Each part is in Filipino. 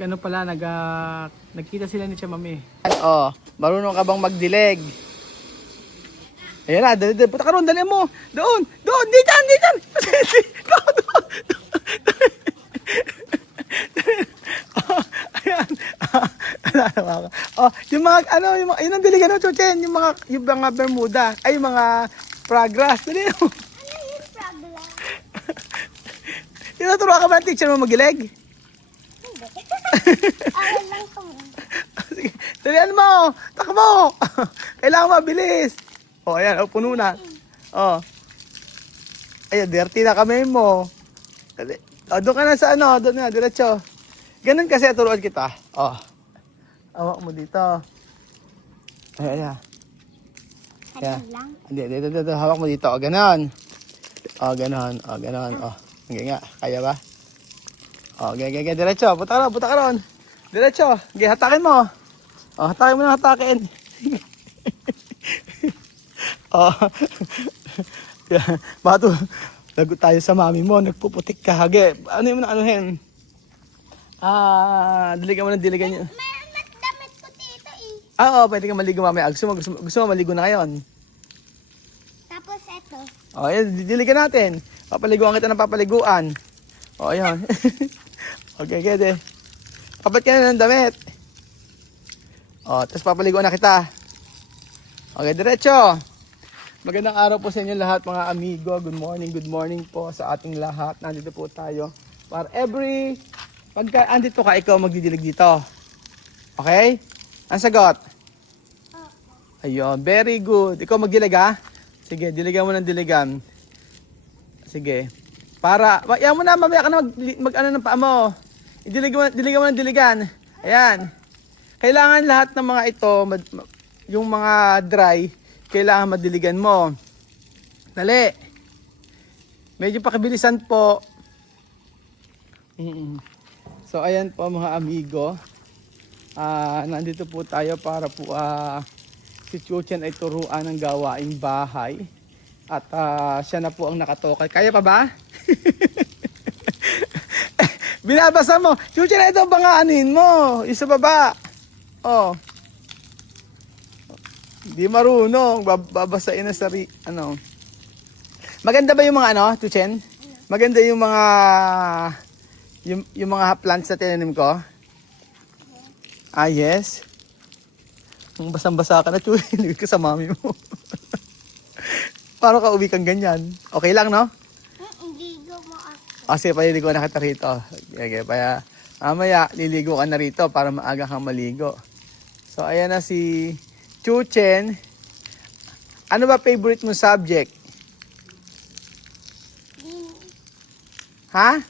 Nag-ano pala, nagkita sila ni Chamami. Oh, marunong ka bang magdilig? Ayan na, dali, punta ka ron, dali mo. Doon, di dyan. Doon. Ayan. Oh, yung mga, yung mga, yun ang diligan mo, Chuchen, yung mga Bermuda, ay, yung mga Progress, dali mo. Ano yung problem? Tinuturuan ka ba ng teacher mo magilig? Hindi. Aral lang kami. Sige, dalian mo, takbo. Kailangan mabilis. Oh, ayan, puno na. Oh. Ayan, dirty na kamay mo. Doon ka na sa doon na, diretso. Ganun kasi turuan kita. Oh. Awak mo dito. Ayan. Aral lang. Hindi, dito, hawak mo dito. O, ganon. O, ganon. O, hanggang nga. Kaya ba? O, gaya, diretso. Buta ka ron. Diretso. Gaya, hatakin mo. O, hatakin mo na hatakin. O. Bato. Lagot tayo sa mami mo. Nagpuputik ka. Hage. Ano yung anuhin? Diligan mo na diligan nyo. May damit ko dito eh. Oo, pwede ka maligo mamaya. Gusto mo maligo na ngayon? Tapos eto. O, yan, diligan natin. Papaliguan kita ng papaliguan. O, yan. Okay, kede. Kapat ka na ng damit. O, tapos papaliguan na kita. Okay, diretso. Magandang araw po sa inyo lahat mga amigo. Good morning po sa ating lahat. Nandito po tayo. Para pagka andito ka, ikaw magdidilig dito. Okay? Ang sagot? Ayun, very good. Ikaw magdilig ha? Sige, diligan mo ng diligan. Sige. Yan mo na, mamaya ka na mag-ano ng paa mo. Diligan mo ng diligan. Ayan. Kailangan lahat ng mga ito, yung mga dry, kailangan madiligan mo. Dali. Medyo pakibilisan po. So, ayan po mga amigo. Nandito po tayo para po si Chuchen ay turuan ng gawaing bahay. At siya na po ang nakatokay. Kaya pa ba? Binabasa mo. Chuchen, ito ba nga anin mo? Isa baba. Oh. Hindi marunong. Babasain na Maganda ba yung mga Chuchen? Maganda yung mga yung mga plants na tinanim ko? Yes. Kung basang-basa ka na, Chuchen, hindi ka sa mami mo. Paano ka uwi kang ganyan? Okay lang, no? Ligo mo ako. Kasi paliligo na kita rito. Okay, mamaya liligo ka na rito para maaga kang maligo. So, ayan na si Chuchen. Ano ba favorite mong subject? Ha?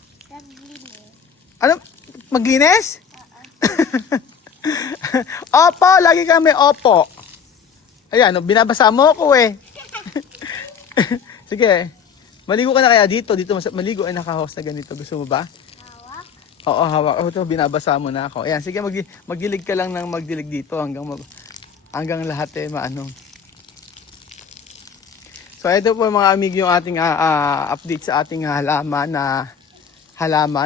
Ano? Maglinis? Opo, lagi kami opo. Ayan, binabasa mo ko eh. Sige. Maligo ka na kaya dito. Maligo ay naka-host na ganito. Gusto mo ba? Hawak. Oo, hawak. Ito, binabasa mo na ako. Ayan, sige, magdilig ka lang ng magdilig dito hanggang lahat maano. So, ito po mga amigo yung ating update sa ating halaman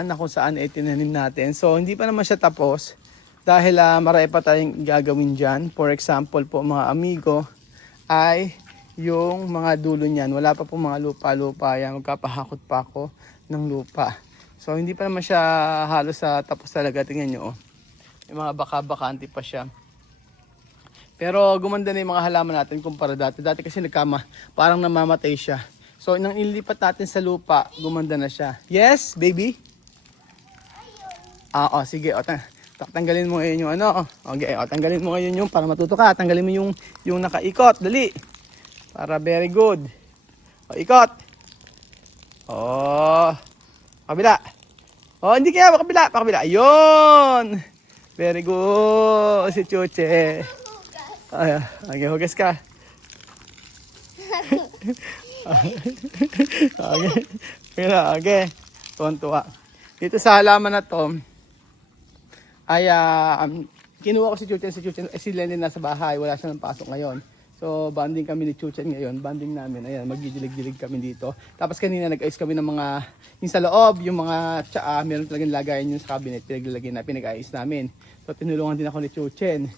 na kung saan tinanim natin. So, hindi pa naman siya tapos dahil marami pa tayong gagawin dyan. For example po mga amigo ay yung mga dulo niyan. Wala pa po mga lupa-lupa yan. Magkapahakot pa ako ng lupa. So, hindi pa naman siya halos tapos talaga. Tingnan nyo, oh. Yung mga baka-bakanti pa siya. Pero gumanda na yung mga halaman natin kumpara dati. Dati kasi parang namamatay siya. So, nang ilipat natin sa lupa, gumanda na siya. Yes, baby? Sige. Tanggalin mo ngayon yung Okay, tanggalin mo ngayon yung para matuto ka. Tanggalin mo yung nakaikot. Dali. Para very good. Ikot. Kabila. Hindi kaya pakabila. Ayun. Very good si Chuche. Okay, hugas ka. Okay. Tuwan-tuwa. Dito sa halaman na to, ay kinuha ko si Chuchen. Si Lenny nasa bahay. Wala siya ng pasok ngayon. So, banding kami ni Chuchen ngayon. Banding namin. Ayan, magdidilig-dilig kami dito. Tapos kanina nag-ayos kami ng mga, yung sa loob, yung mga tsaa, meron talagang lagayan yung sa cabinet. Pinaglalagay na, pinag-ayos namin. So, tinulungan din ako ni Chuchen.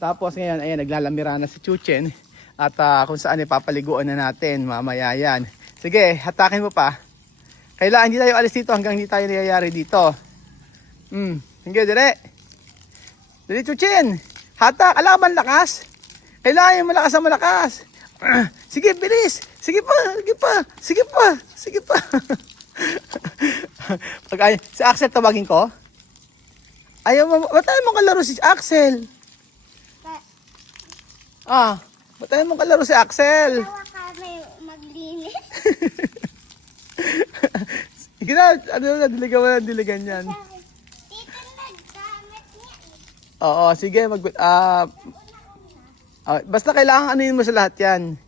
Tapos ngayon, ayan, naglalamira na si Chuchen. At kung saan ipapaliguan na natin, mamaya yan. Sige, hatakin mo pa. Kailangan hindi tayo alis dito hanggang hindi tayo nayayari dito. Sige, dire. Dire, Chuchen. Hatak, alaban lakas. Kailangan yung malakas ang malakas. Sige, bilis. Sige pa, sige pa, sige pa, sige pa. Si Axel tawagin ko? Ayaw mo, ba't tayo mong kalaro si Axel? Ba't tayo mong kalaro si Axel? Tawa kami maglinis. Sige na, diligan mo na, diligan yan. Tito naggamit niya. Oo, sige, basta kailangan anuin mo sa lahat yan.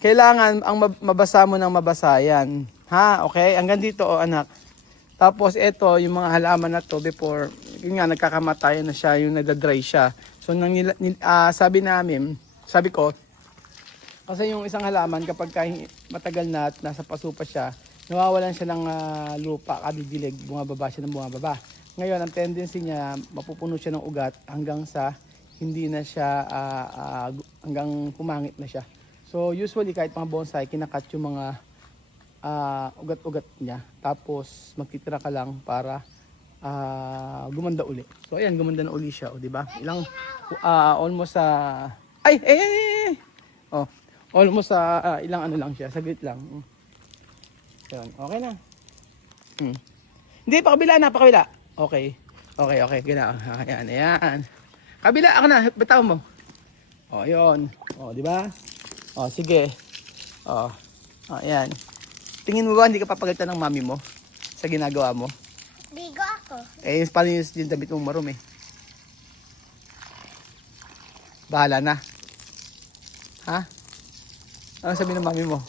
Kailangan ang mabasa mo ng mabasa yan. Ha, okay? Hanggang dito, anak. Tapos ito, yung mga halaman na to before, yun nga, nagkakamatay na siya, yung nadadry siya. So, sabi ko, kasi yung isang halaman, kapag matagal na at nasa paso pa siya, nawawalan siya ng lupa, kabibilig, bumababa siya ng bumababa. Ngayon, ang tendency niya, mapupuno siya ng ugat hanggang sa hindi na siya, hanggang pumangit na siya. So, usually, kahit mga bonsai, kinakat yung mga ugat-ugat niya. Tapos, magtitira ka lang para gumanda uli. So, ayan, gumanda na uli siya. O, diba? Ilang, almost almost ilang ano lang siya. Saglit lang. Yun, okay na. Hindi, pakabila. Okay. Gina. Ayan. Kabila, ako na. Bitaw mo. O, yun. O, diba? O, sige. O, ayan. Tingin mo ba hindi ka papagalitan ng mami mo sa ginagawa mo? Bigo ako. Eh, paano yung damit mong marumi? Bahala na. Ha? Ano sabi ng mami mo?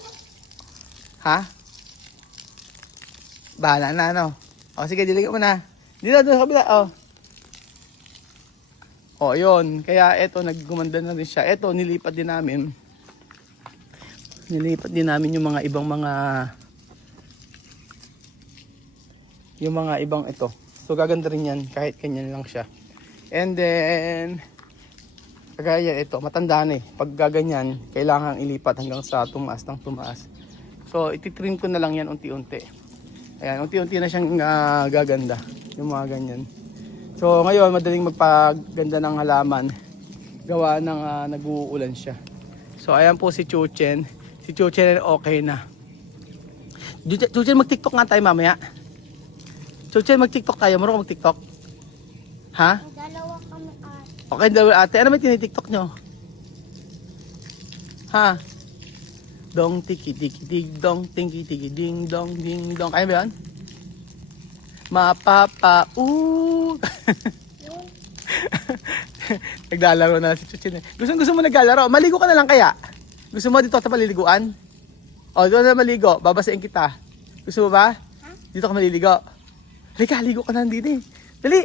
Ha? Bahala na, ano? O, sige, diligan mo na. Dito, doon sa kabila, o. O, yun. Kaya, eto, naggumanda na rin siya. Eto, nilipat din namin yung mga ibang ibang ito. So, gaganda rin yan kahit kanyan lang siya. And then, kagaya ito, matanda na eh. Pag gaganyan, kailangan ilipat hanggang sa tumaas ng tumaas. So, ititrim ko na lang yan unti-unti. Ayan, unti-unti na siyang gaganda. Yung mga ganyan. So, ngayon, madaling magpaganda ng halaman. Gawa ng nag-uulan siya. So, ayan po si Chuchen. Si Chuchen okay na. Chuchen, mag-tiktok nga tayo mamaya. Chuchen, mag-tiktok tayo. Marunong mag-tiktok? Ha? Dalawa kami at. Okay, dalawa ate. Ano may tinitiktok nyo? Ha? Dong tiki tiki dig dong tingi tiki ding dong ding dong. Kaya ba yan? Mapapa Naglalaro na si Chuchen. Gusto mo naglalaro? Maligo ka na lang kaya? Gusto mo dito sa paliliguan? O, dito na maligo. Babasain kita. Gusto mo ba? Dito ka maliligo. Halika, ligo ka na din eh. Dali.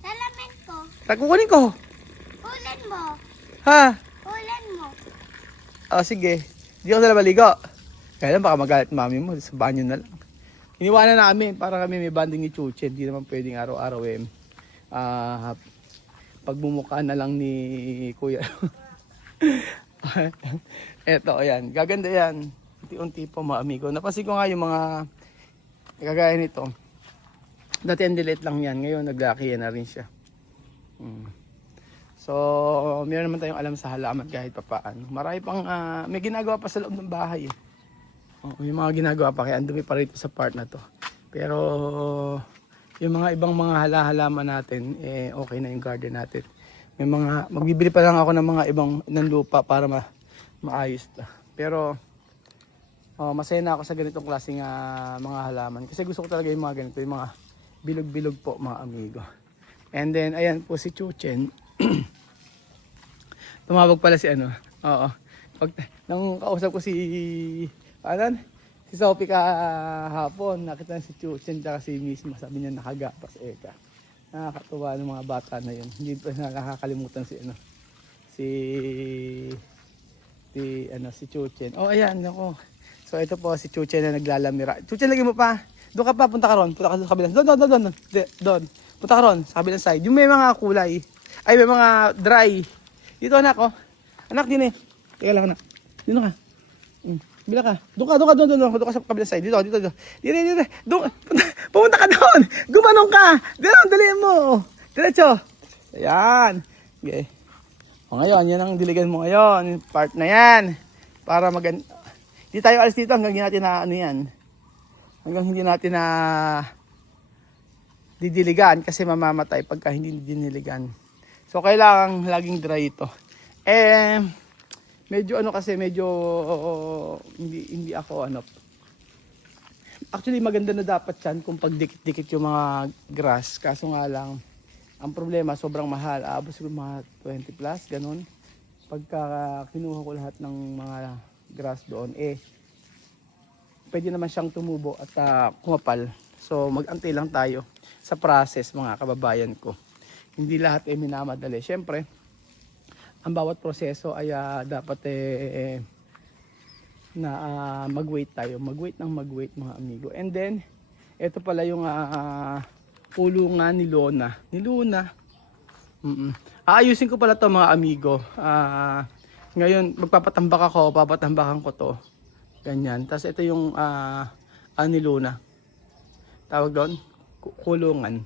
Salamin ko. Kukunin ko. Ulan mo. Ha? Ulan mo. O, sige. Di ako na maligo. Kaya lang baka magalit mami mo. Sa banyo na lang. Iniwanan namin para kami may banding ni Chuchen. Hindi naman pwedeng araw-araw eh. Pagmumukha na lang ni Kuya. Eto, ayan. Gaganda yan. Unti-unti po mga amigo. Napansin ko nga yung mga kagaya nito. Dati ang delete lang yan. Ngayon naglaki na rin siya. So, meron naman tayong alam sa halaman kahit papaan. Marami pang, may ginagawa pa sa loob ng bahay eh. May mga ginagawa pa kaya andumi pa rito sa part na to. Pero, yung mga ibang mga halaman natin, eh okay na yung garden natin. May mga, magbibili pa lang ako ng mga ibang ng lupa para maayos ta. Pero, masaya na ako sa ganitong klaseng mga halaman. Kasi gusto ko talaga yung mga ganito, yung mga bilog-bilog po mga amigo. And then, ayan po si Chuchen. Tumawag pala si ano. Oo. Nung kausap ko si Sophie kahapon, nakita na si Chuchen tsaka si Misma. Sabi niya nakagapas eka. Nakakatuwa ng mga bata na yun. Hindi pa nakakalimutan si Chuchen. Oh, ayan, ako. So, ito po si Chuchen na naglalamira. Chuchen, lagyan mo pa. Doon ka pa, punta ka ron. Punta ka sa kabilang. Doon. Doon. Punta ka ron, sa kabilang side. Yung may mga kulay. Ay, may mga dry. Dito, anak, oh. Anak, din eh. Teka lang, anak. Dito ka. Bila ka. Doon ka sa kabilang side. Dito. Doon. Pumunta ka doon. Gumanong ka. Doon, daliin mo. Diretso. Ayan. Okay. O ngayon, yan ang diligan mo ngayon. Yung part na yan. Para hindi tayo alis dito hanggang hindi natin na ano yan. Hanggang hindi natin na didiligan kasi mamamatay pagka hindi diniligan. So, kailangan laging dry ito. Medyo hindi ako Actually, maganda na dapat yan kung pagdikit-dikit yung mga grass. Kaso nga lang, ang problema, sobrang mahal. Abos ko mga 20 plus, ganun. Pagka kinuha ko lahat ng mga grass doon, pwede naman siyang tumubo at kumapal. So, mag-antay lang tayo sa process, mga kababayan ko. Hindi lahat minamadali. Siyempre, ang bawat proseso ay dapat mag-wait tayo. Mag-wait mga amigo. And then, ito pala yung kulungan ni Luna. Aayusin ko pala to mga amigo. Ngayon, papatambakan ko to. Ganyan. Tapos ito yung ni Luna. Tawag doon, kulungan.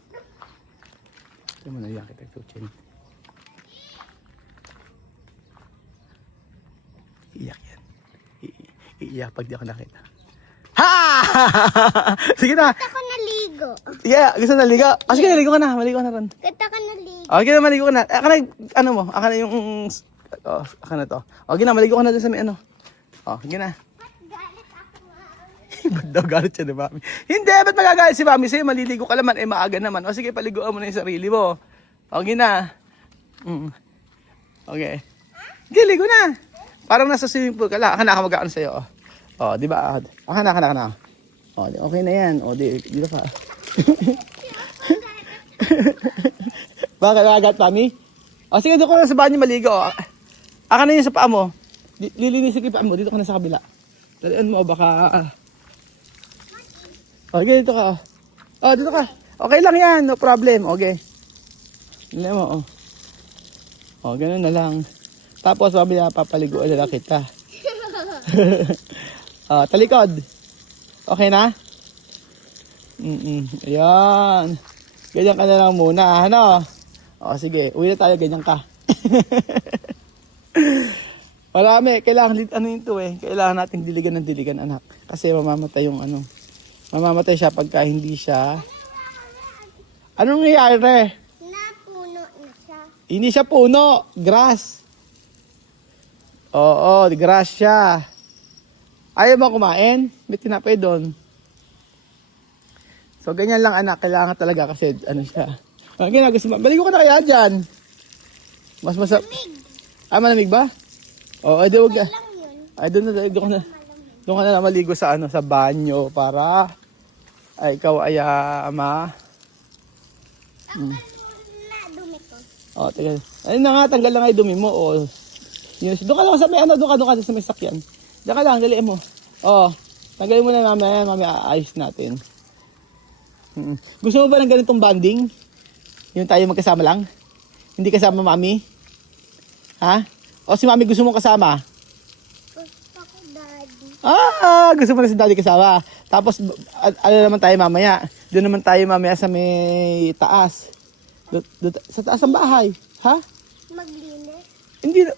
Ito mo na yan kita, Chuchen. Iiyak yan. Iiyak pag di ako nakita. Ha! Sige na. Gusto ko naligo. Sige, gusto naligo. Sige, naligo ka na. Maligo ka na ron. Gusto ko naligo. Okay na, maligo ka na. Aka na yung... aka na to. Okay na, maligo ka na dun sa may ano. Sige na. Galit ako nga. Ba't daw galit siya ni Mami? Hindi, ba't magagalit si Mami? Sa'yo, maliligo ka naman. Maaga naman. Sige, paliguan mo na yung sarili mo. Okay na. Okay. Sige, ligo na. Parang nasa swimming pool ka lang. Aka na, mag-aan sa'yo. Di ba? Aka na. Okay na yan. Dito ka. Bakit nagagat, Mami? Sige, doon ka na sa banyo maligo. Aka na yun sa paa mo. Lilinisin ko yung paa mo. Dito ka na sa kabila. Dalian mo, baka... Okay, dito ka. Dito ka. Okay lang yan. No problem. Okay. Dalian mo, ganun na lang. Tapos, mamaya papaliguan na lang kita. Talikod. Okay na? Ayan. Ganyan ka na lang muna. Sige. Uwi na tayo. Ganyan ka. Marami. Kailangan, kailangan nating diligan ng diligan, anak. Kasi mamamatay yung Mamamatay siya pagka hindi siya... Anong nangyayari? Napuno na siya. Hindi siya puno. Grass. Oo, grass siya. Ayaw mo kumain? May tinapay doon. So, ganyan lang, anak. Kailangan talaga kasi siya. Baligo ka na kaya dyan. Mas masap. Malamig ba? Di wag. Doon ka na maligo sa sa banyo para ikaw ay Dumi ko. Tingnan. Ayun na nga, tanggal lang ay dumi mo. Doon ka lang sa may doon ka sa may sakyan. Diyan ka lang, daliin mo. Tanggalin mo na mamaya aayos natin. Gusto mo ba ng ganitong banding? Yung tayo magkasama lang? Hindi kasama Mami? Ha? O si Mami gusto mong kasama? Gusto ko, Daddy. Gusto mo na si Daddy kasama. Tapos, naman tayo mamaya. Doon naman tayo mamaya sa may taas. Sa taas ng bahay. Ha? Maglinis? Hindi.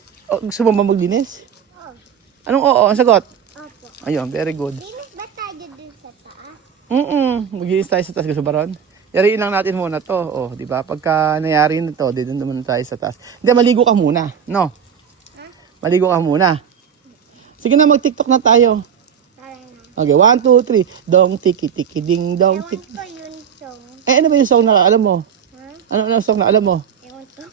Gusto mo ba maglinis? Oo. Anong oo? Ang sagot? Opo. Ayun, very good. Linis ba tayo dun sa taas? Maglinis tayo sa taas. Gusto ba ron? Yariin lang natin muna to. Di ba? Pagka nangyari na to, doon naman tayo sa taas. Hindi, maligo ka muna. No? Ha? Maligo ka muna. Sige na, mag-TikTok na tayo. Tara na. Okay, 1, 2, 3. Dong, tiki, tiki, ding, dong, Ewan tiki. ko yun song. Ano ba yung song na alam mo? Ha? Ano song na alam mo? Ewan ko.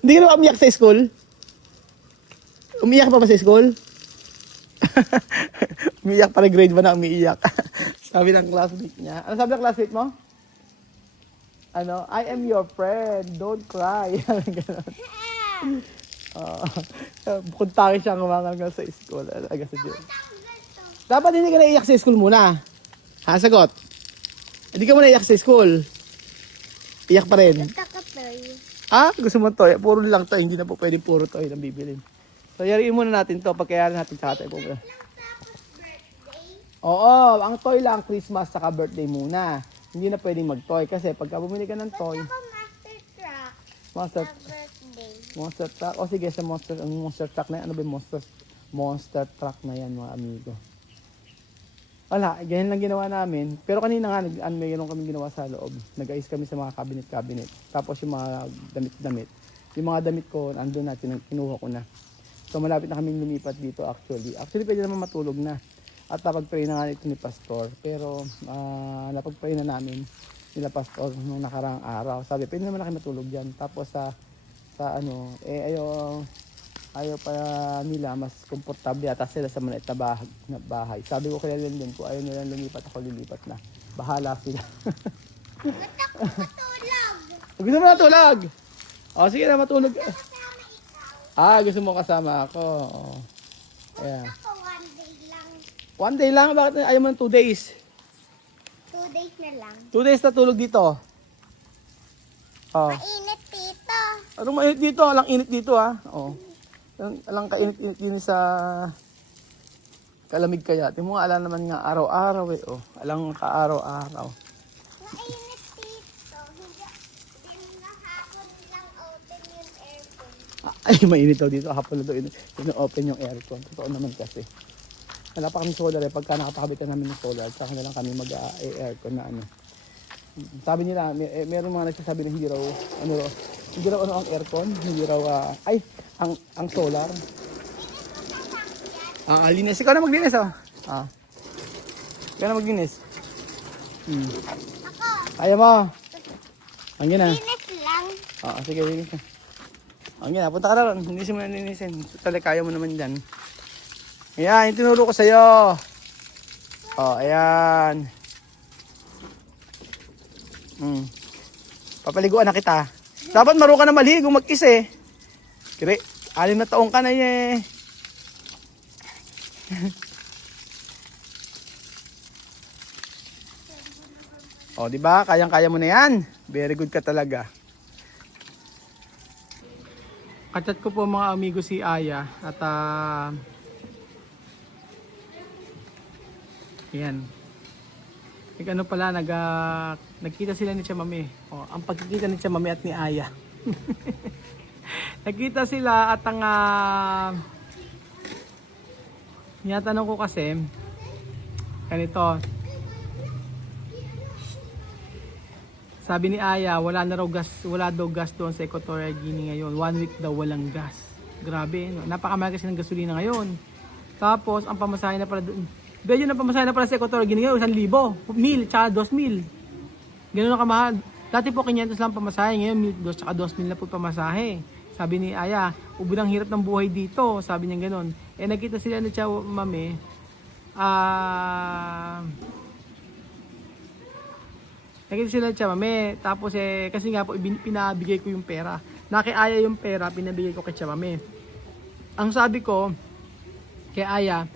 Hindi ka na umiyak sa school? Umiyak pa ba sa school? Umiyak para grade 1 na umiiyak. Sabi ng classmate niya. Ano sabi ng classmate mo? Ano, I am your friend, don't cry. Ganon. Bukod tayo siya hanggang sa school. Hanggang sa Diyos. Dapat hindi ka naiyak sa school muna. Ha, sagot. Hindi ka muna iyak sa school. Iyak pa rin. Takatoy. Ah, gusto mo toy? Puro lang toy. Hindi na po pwede puro toy lang bibilin. So, yariin muna natin to. Pagkayaran natin sa tayo po. Oo, ang toy lang Christmas saka birthday muna. Hindi na pwedeng mag-toy. Kasi pagka bumili ka ng toy, Ako master truck monster, sa birthday. monster truck. O sige, sa monster, ang monster truck na yan. Ano ba yung monster truck na yan, mga amigo? Wala, ganyan lang ginawa namin. Pero kanina nga, mayroon kami ginawa sa loob. Nag-ayos kami sa mga cabinet. Tapos yung mga damit. Yung mga damit ko, andun na, kinuha ko na. So malapit na kaming lumipat dito actually. Actually, pwede naman matulog na. At napag-pray na nga ito ni Pastor. Pero napag-pray na namin nila Pastor nung nakarang araw. Sabi, pwede naman na kayo matulog dyan. Tapos sa ano, ayaw pa nila, mas komportable yata sila sa maliit na bahay. Sabi ko kaya din ko, ayaw nila lumipat, ako lilipat na. Bahala sila. Ba't ako matulog? Gusto mo na tulog? O sige na, matulog. Kasama ikaw. Ah, gusto mo kasama ako. O. Ayan. Ako 1 day lang. 1 day lang, bakit ayaw mo ng 2 days? 2 days na lang. 2 days na tulog dito. Oh. Mainit tito. Anong mainit dito? Alang init dito ha. Oh. Alang kainit-init din sa kalamig kaya. Tingnan mo nga, alam naman nga araw-araw eh. Oh. Alang ka-araw-araw. Mainit tito. Hindi na hapon lang open yung aircon. Ay, mainit daw dito. Hapon na daw ino-open yung aircon. Totoo naman kasi. Wala pa kami solar eh. Pagka nakapakabit na namin ng solar, saka na lang kami mag-aircon na ano. Sabi nila, meron mga nagsasabi na hindi raw ang aircon, hindi raw, ang solar. Linis. Ikaw na maglinis, oh. Ikaw na maglinis. Ako, Kaya mo. Hangin na. linis lang. Sige, linis na. Hangin na, punta ka na ron. Linisin mo na linisin. Totally, kaya mo naman dyan. Ayan, yung tinuro ko sa'yo. Ayan. Papaliguan na kita. Dapat marunong ka na maligo, mag-is eh. Kire, 6 na taong ka na eh. Di ba? Kayang-kaya mo na yan. Very good ka talaga. Kachat ko po mga amigo si Aya at yan. Ano pala, nagkita sila ni Chamame. Ang pagkikita ni Chamame at ni Aya. Nagkita sila at ang tinatanong ko kasi ganito. Sabi ni Aya, wala daw gas doon sa Equatorial Guinea ngayon. 1 week daw walang gas. Grabe, no? Napakamahal kasi ng gasolina ngayon. Tapos ang pamasahe na pala doon. Medyo na pamasahe na pala sa Equatorial Guinea ngayon, 1,000, 1,000 tsaka 2,000. Ganun na kamahal. Dati po 500 lang pamasahe, ngayon 1,000 tsaka 2,000 na po pamasahe. Sabi ni Aya, ubo ng hirap ng buhay dito. Sabi niya gano'n. Nakita sila ni Chamame. Nakita sila ni Chamame. Tapos kasi nga po, pinabigay ko yung pera. Kay Aya yung pera, pinabigay ko kay Chamame. Ang sabi ko, kay Aya,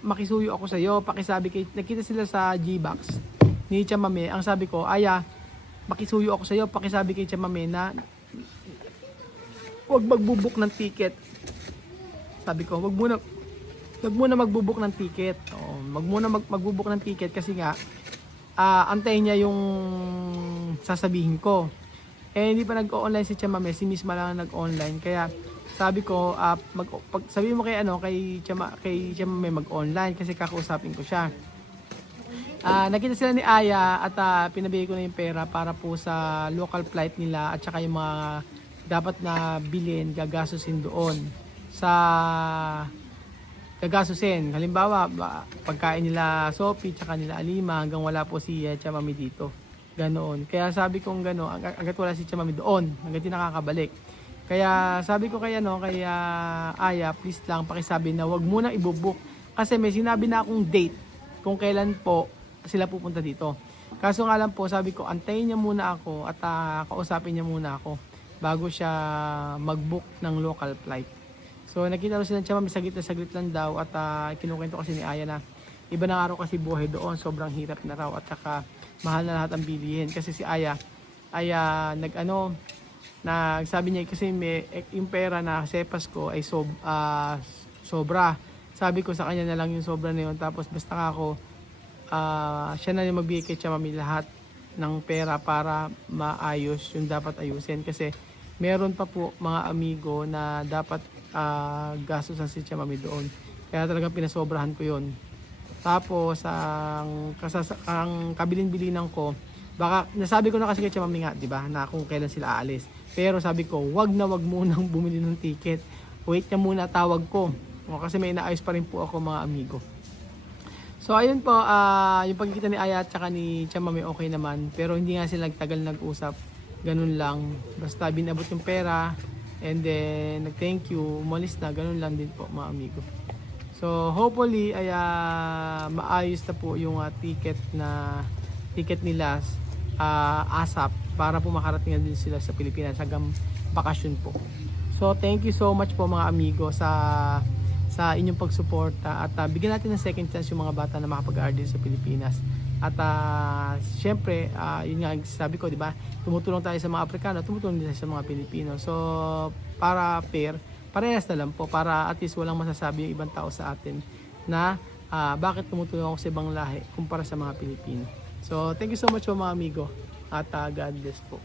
makisuyo ako sa'yo. Pakisabi kay, nakita sila sa G-Box ni Chamame. Ang sabi ko, Aya, makisuyo ako sa'yo. Pakisabi kay Chamame na huwag magbubuk ng ticket. Sabi ko, wag muna magbubuk ng ticket. Wag muna magbubuk ng ticket kasi nga antayin niya yung sasabihin ko. Hindi pa nag-online si Chamame, si Miss Malang nag-online. Kaya sabi ko, sabihin mo kay Chamame mag-online kasi kakausapin ko siya. Nakita sila ni Aya at pinabigay ko na yung pera para po sa local flight nila at saka yung mga dapat na bilhin, gagasusin doon sa gagasusin. Halimbawa, pagkain nila Sophie tsaka nila Alima hanggang wala po si Chamame dito. Ganoon. Kaya sabi kong ganoon, hanggat wala si Chamame doon, hanggat di nakakabalik. Kaya sabi ko kay Aya, please lang pakisabi na wag muna i-book kasi may sinabi na akong date kung kailan po sila pupunta dito. Kaso nga lang po, sabi ko, antayin niya muna ako at kausapin niya muna ako bago siya mag-book ng local flight. So nakita ko sila siya mami saglit na saglit lang daw at kinukwento kasi ni Aya na iba na araw kasi buhay doon, sobrang hirap na raw at saka mahal na lahat ang bilihin. Kasi si Aya ay nagsabi niya kasi yung pera na sepas ko ay sobra. Sabi ko sa kanya na lang yung sobra na yun, tapos basta ako siya na yung magbigay kay Chamami lahat ng pera para maayos yung dapat ayusin. Kasi meron pa po mga amigo na dapat gastusan si Chamami doon. Kaya talagang pinasobrahan ko yon. Tapos ang kabilin-bilinan ko, baka nasabi ko na kasi kay Chamami nga, 'di ba, na kung kailan sila aalis. Pero sabi ko, wag munang bumili ng ticket. Wait niya muna, tawag ko. Kasi may inaayos pa rin po ako mga amigo. So ayun po, yung pagkikita ni Aya at saka ni Chamami okay naman. Pero hindi nga sila nagtagal nag-usap. Ganun lang. Basta binabot yung pera. And then nag-thank you. Umalis na. Ganun lang din po mga amigo. So hopefully ay maayos na po yung ticket nila ASAP. Para po makarating din sila sa Pilipinas hanggang bakasyon po. So thank you so much po mga amigo sa inyong pagsuporta at bigyan natin ng second chance yung mga bata na makapag-aaral sa Pilipinas. At syempre, yun nga sabi ko, di ba? Tumutulong tayo sa mga Afrikano, tumutulong din tayo sa mga Pilipino. So, para fair, parehas na lang po para at least walang masasabi yung ibang tao sa atin na bakit tumutulong ako sa ibang lahi kumpara sa mga Pilipino. So, thank you so much po mga amigo at God bless po.